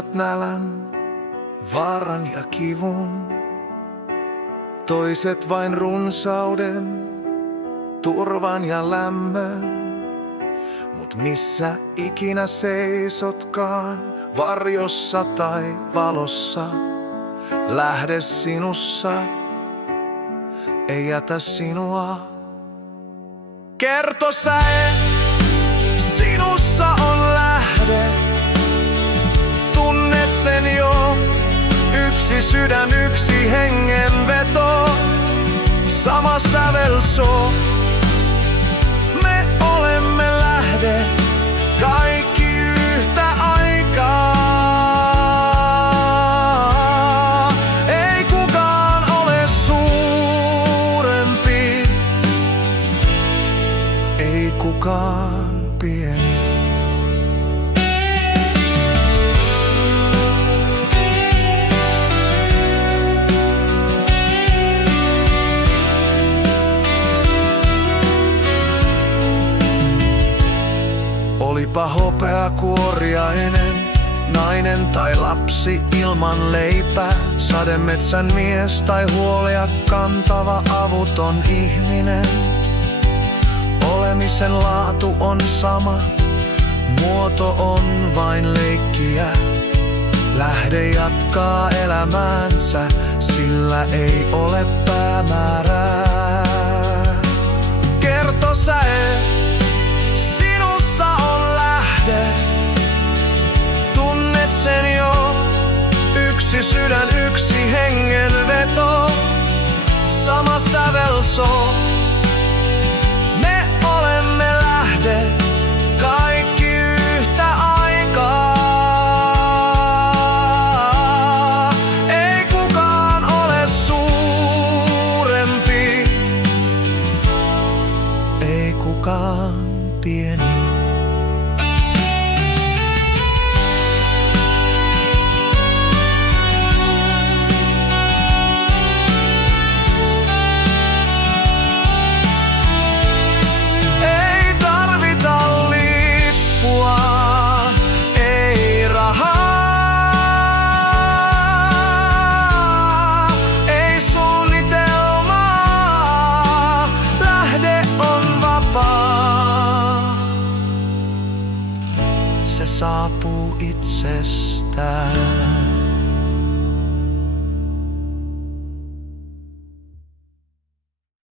tuntevat nälän, vaaran ja kivun. Toiset vain runsauden, turvan ja lämmön. Mut missä ikinä seisotkaan, varjossa tai valossa, lähde sinussa ei jätä sinua. Kertosäe, sinussa on lähde. Tunnet sen jo, yksi sydän, yksi hengenveto. Sama sävel soo, me olemme lähde, kaikki yhtä aikaa. Ei kukaan ole suurempi, ei kukaan pieni. Olipa hopeakuoriainen, nainen tai lapsi ilman leipää, sademetsän mies tai huolia kantava avuton ihminen. Olemisen laatu on sama, muoto on vain leikkiä. Lähde jatkaa elämäänsä, sillä ei ole päämäärää. Kertosäe, sinussa on lähde. Tunnet sen jo, yksi sydän, yksi hengenveto. Sama sävel soo, me olemme lähde, kaikki yhtä aikaa. Ei kukaan ole suurempi, ei kukaan pieni. Se saapuu itsestään.